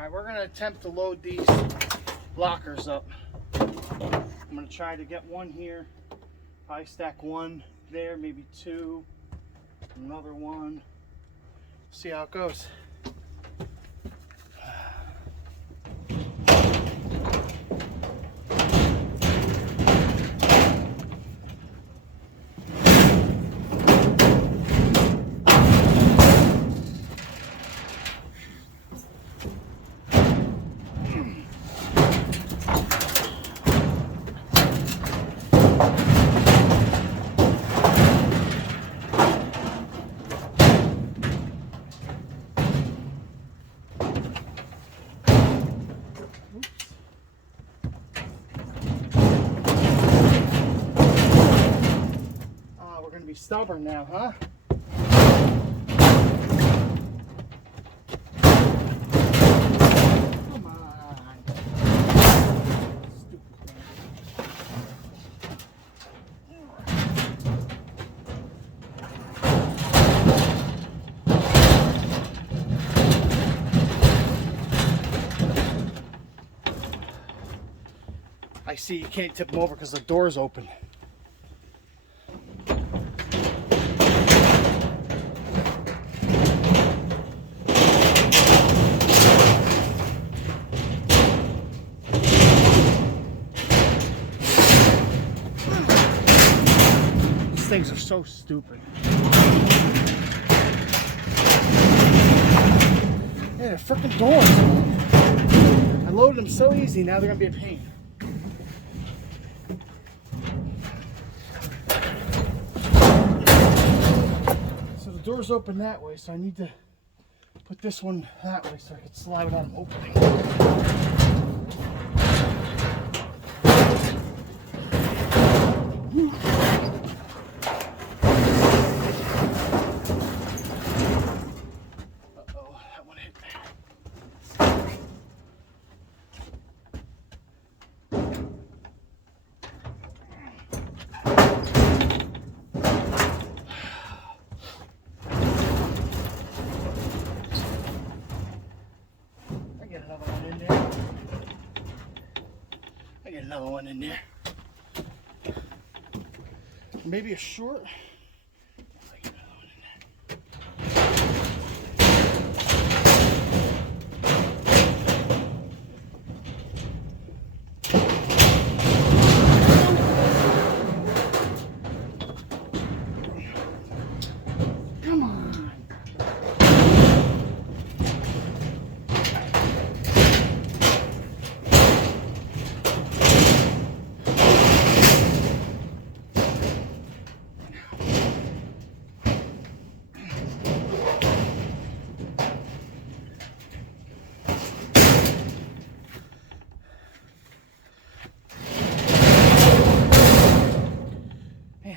Alright, we're going to attempt to load these lockers up. I'm going to try to get one here. Probably stack one there, maybe two. Another one. See how it goes. We're going to be stubborn now, huh? Come on. Stupid thing. I see you can't tip them over because the door's open. Things are so stupid. Yeah, they're freaking doors. I loaded them so easy, now they're gonna be a pain. So the door's open that way, so I need to put this one that way so I can slide without them opening. Another one in there. Maybe a short. I get another one in there. Come on.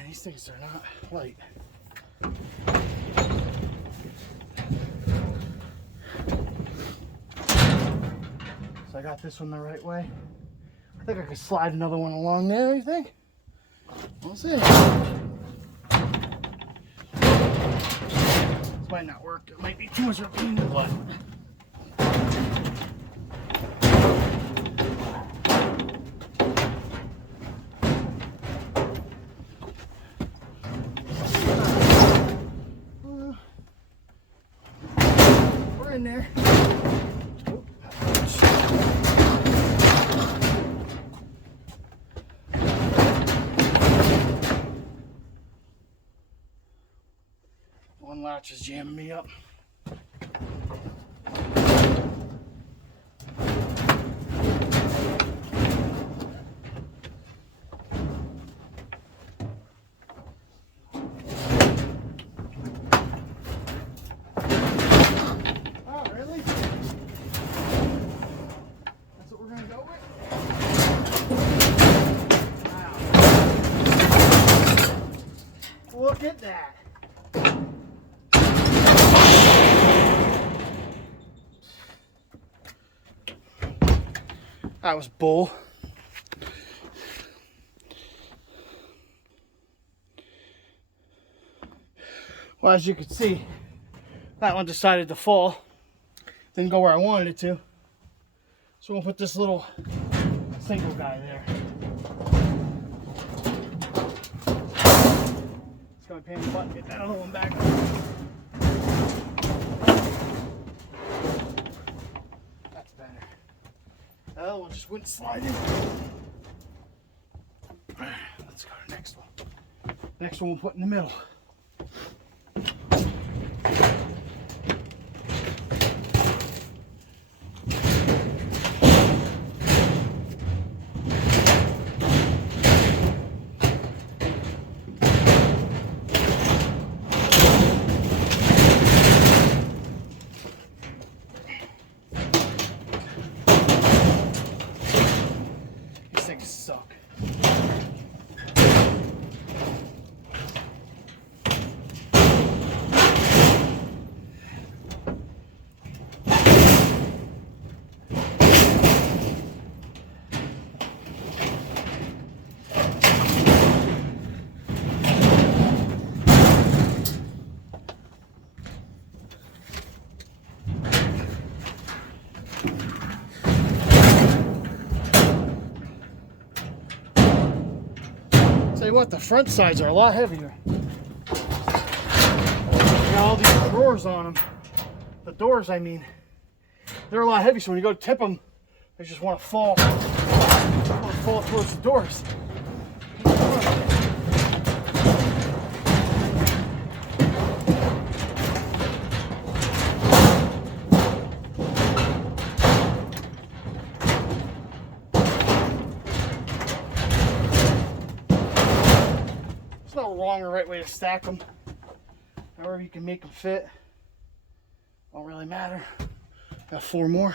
These things are not light. So I got this one the right way. I think I could slide another one along there, you think? We'll see. This might not work. It might be too much of a pain in the butt. In there. One latch is jamming me up. Look at that. That was bull. Well, as you can see, that one decided to fall. Didn't go where I wanted it to. So we'll put this little single guy there. It's going to pain the butt to get that other one back up. That's better. The other one just wouldn't slide in. Let's go to the next one. Next one we'll put in the middle. These things suck. Tell you what, the front sides are a lot heavier. Got all these drawers on them. The doors, I mean, they're a lot heavy. So when you go to tip them, they just want to fall. Towards the doors. There's no wrong or right way to stack them. However you can make them fit. Don't really matter. Got 4 more.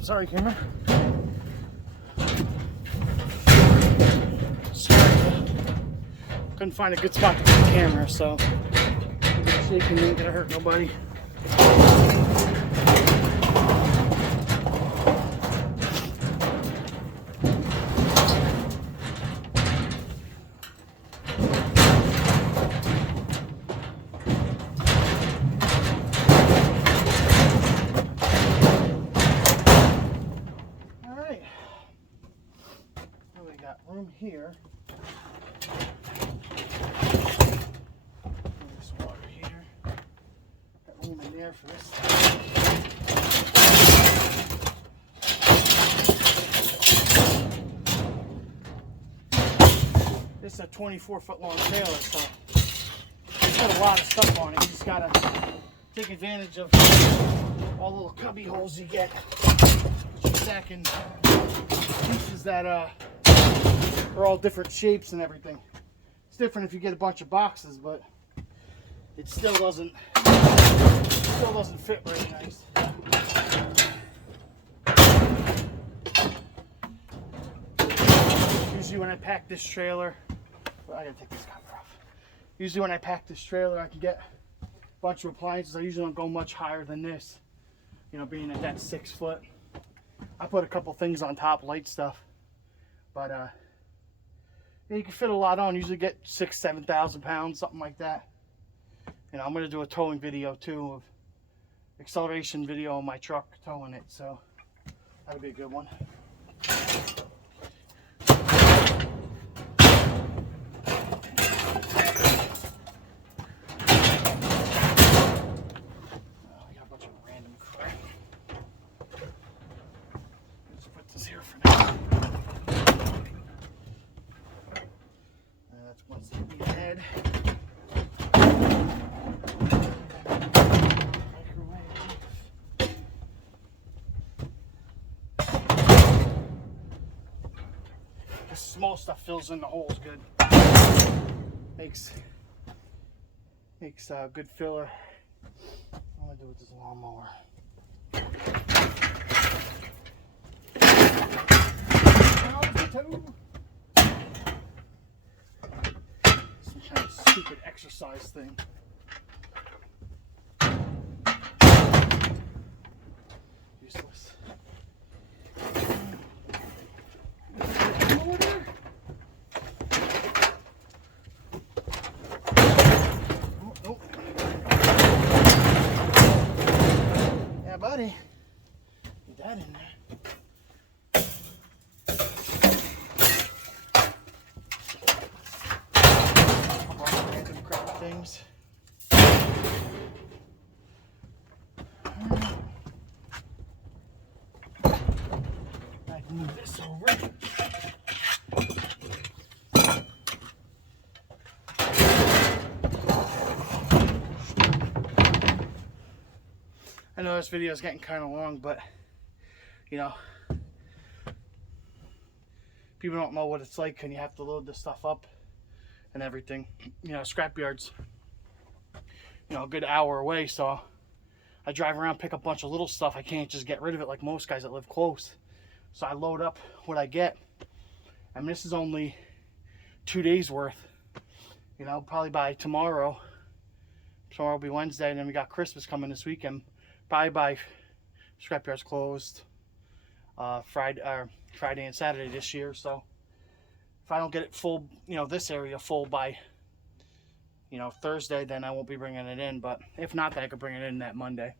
Sorry, camera. Sorry. Couldn't find a good spot to put the camera, so shaking ain't gonna hurt nobody. Room here. This water heater. Got room in there for this. This is a 24-foot long trailer, so it's got a lot of stuff on it. You just gotta take advantage of all the little cubby holes you get. You're stacking pieces that are all different shapes and everything. It's different if you get a bunch of boxes, but it still doesn't fit very nice. Usually when I pack this trailer, well, I gotta take this cover off. Usually when I pack this trailer, I can get a bunch of appliances. I usually don't go much higher than this, you know, being at that 6 foot. I put a couple things on top, light stuff, but you can fit a lot on. Usually get 6,000-7,000 pounds, something like that. You know, I'm going to do a towing video too, of acceleration video on my truck towing it, so that'll be a good one. I got a bunch of random crap. Let's put this here for now. That's one step ahead. The small stuff fills in the holes good. Makes a good filler. I'm gonna do with this lawnmower. toe. Some kind of stupid exercise thing. Useless. Buddy, get that in there. A bunch of random crap things. I can move this over. I know this video is getting kind of long, but you know, people don't know what it's like when you have to load this stuff up and everything. You know, scrapyard's, you know, a good hour away, so I drive around, pick up a bunch of little stuff. I can't just get rid of it like most guys that live close. So I load up what I get. I mean, this is only 2 days worth. You know, probably by tomorrow. Tomorrow will be Wednesday, and then we got Christmas coming this weekend. Probably by scrapyard's closed Friday and Saturday this year. So if I don't get it full, you know, this area full by, you know, Thursday, then I won't be bringing it in. But if not, then I could bring it in that Monday.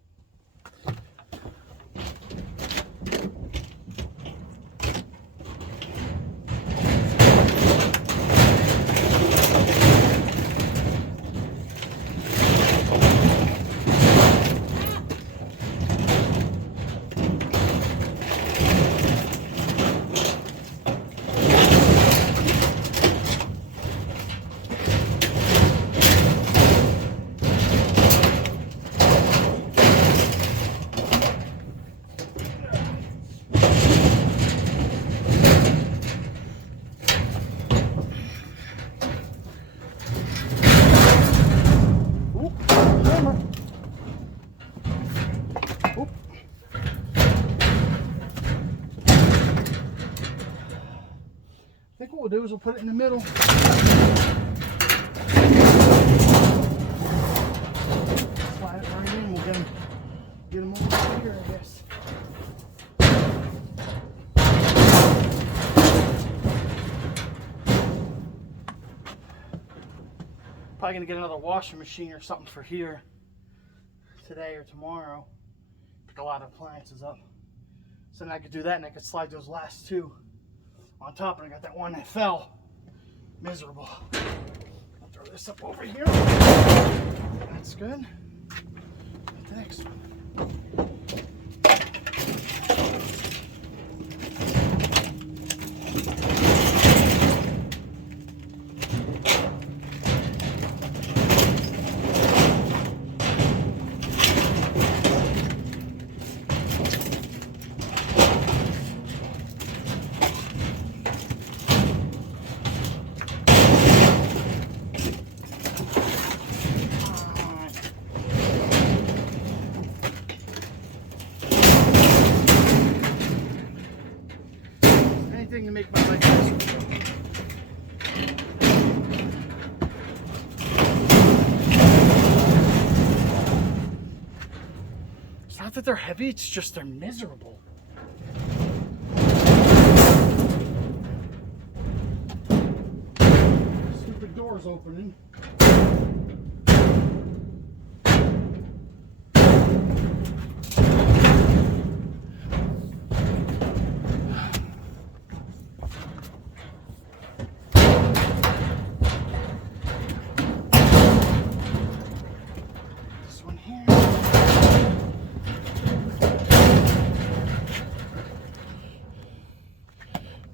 I think what we'll do is we'll put it in the middle. Slide it right in. We'll get them over here, I guess. Probably gonna get another washing machine or something for here today or tomorrow. Pick a lot of appliances up. So then I could do that, and I could slide those last two on top, and I got that one that fell. Miserable. I'll throw this up over here. That's good. Get the next one. Anything to make my life miserable. It's not that they're heavy, it's just they're miserable. Stupid doors opening.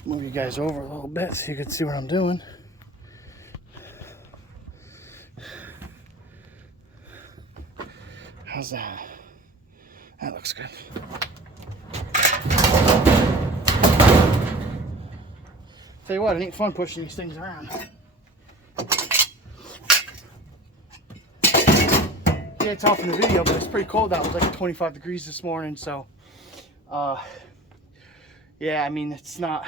Move you guys over a little bit so you can see what I'm doing. How's that? That looks good. Tell you what, it ain't fun pushing these things around. Yeah, it's off in the video, but it's pretty cold out. It was like 25 degrees this morning, so yeah, I mean, it's not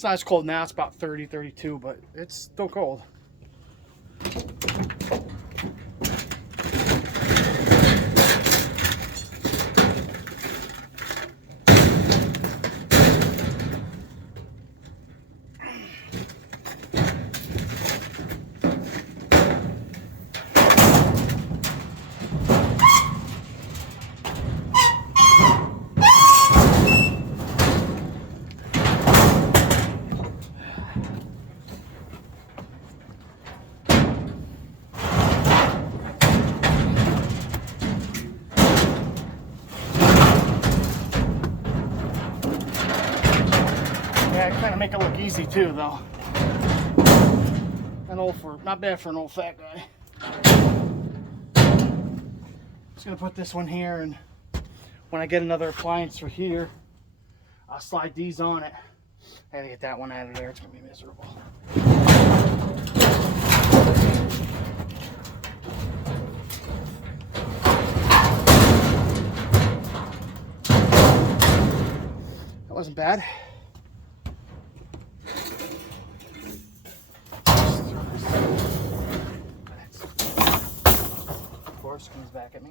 It's not as cold now, it's about 30, 32, but it's still cold. Yeah, I kind of make it look easy too, though. Not bad for an old fat guy. Just gonna put this one here, and when I get another appliance for here, I'll slide these on it. I gotta get that one out of there. It's gonna be miserable. That wasn't bad. Of course, comes back at me.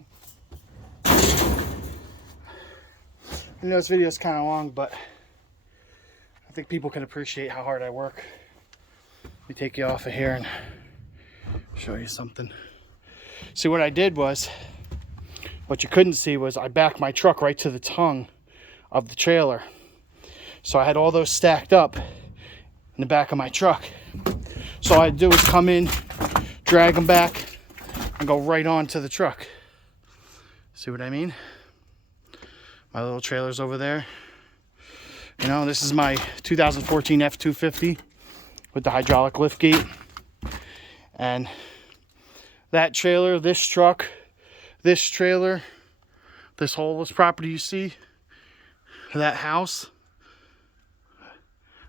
I know this video is kind of long, but I think people can appreciate how hard I work. Let me take you off of here and show you something. See, what I did was, what you couldn't see was I backed my truck right to the tongue of the trailer. So I had all those stacked up in the back of my truck. So all I had to do was come in, drag them back, and go right onto the truck. See what I mean? My little trailer's over there. You know, this is my 2014 F-250 with the hydraulic lift gate. And that trailer, this truck, this trailer, this whole property you see, that house,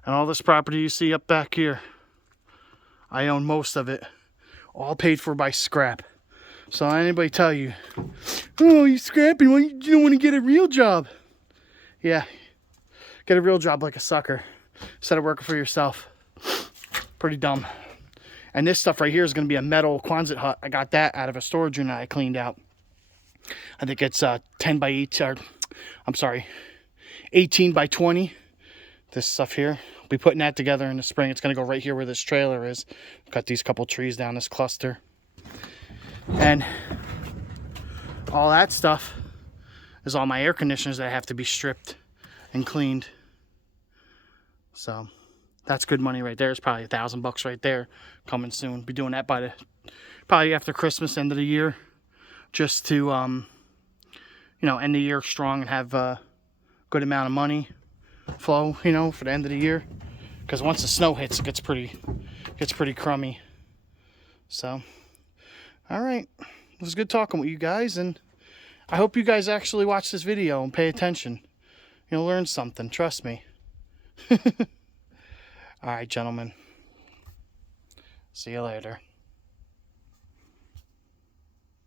and all this property you see up back here, I own most of it. All paid for by scrap. So anybody tell you, oh, you scrapping, well, you don't want to get a real job. Yeah, get a real job like a sucker instead of working for yourself. Pretty dumb. And this stuff right here is going to be a metal Quonset hut. I got that out of a storage unit I cleaned out. I think it's 10 by 8, or I'm sorry, 18 by 20. This stuff here. I'll be putting that together in the spring. It's going to go right here where this trailer is. Cut these couple trees down this cluster. And all that stuff is all my air conditioners that have to be stripped and cleaned. So that's good money right there. It's probably $1,000 right there coming soon. Be doing that by the probably after Christmas, end of the year, just to you know, end the year strong and have a good amount of money flow, you know, for the end of the year. Because once the snow hits, it gets pretty crummy. So, all right, it was good talking with you guys, and I hope you guys actually watch this video and pay attention. You'll learn something, trust me. All right, gentlemen. See you later.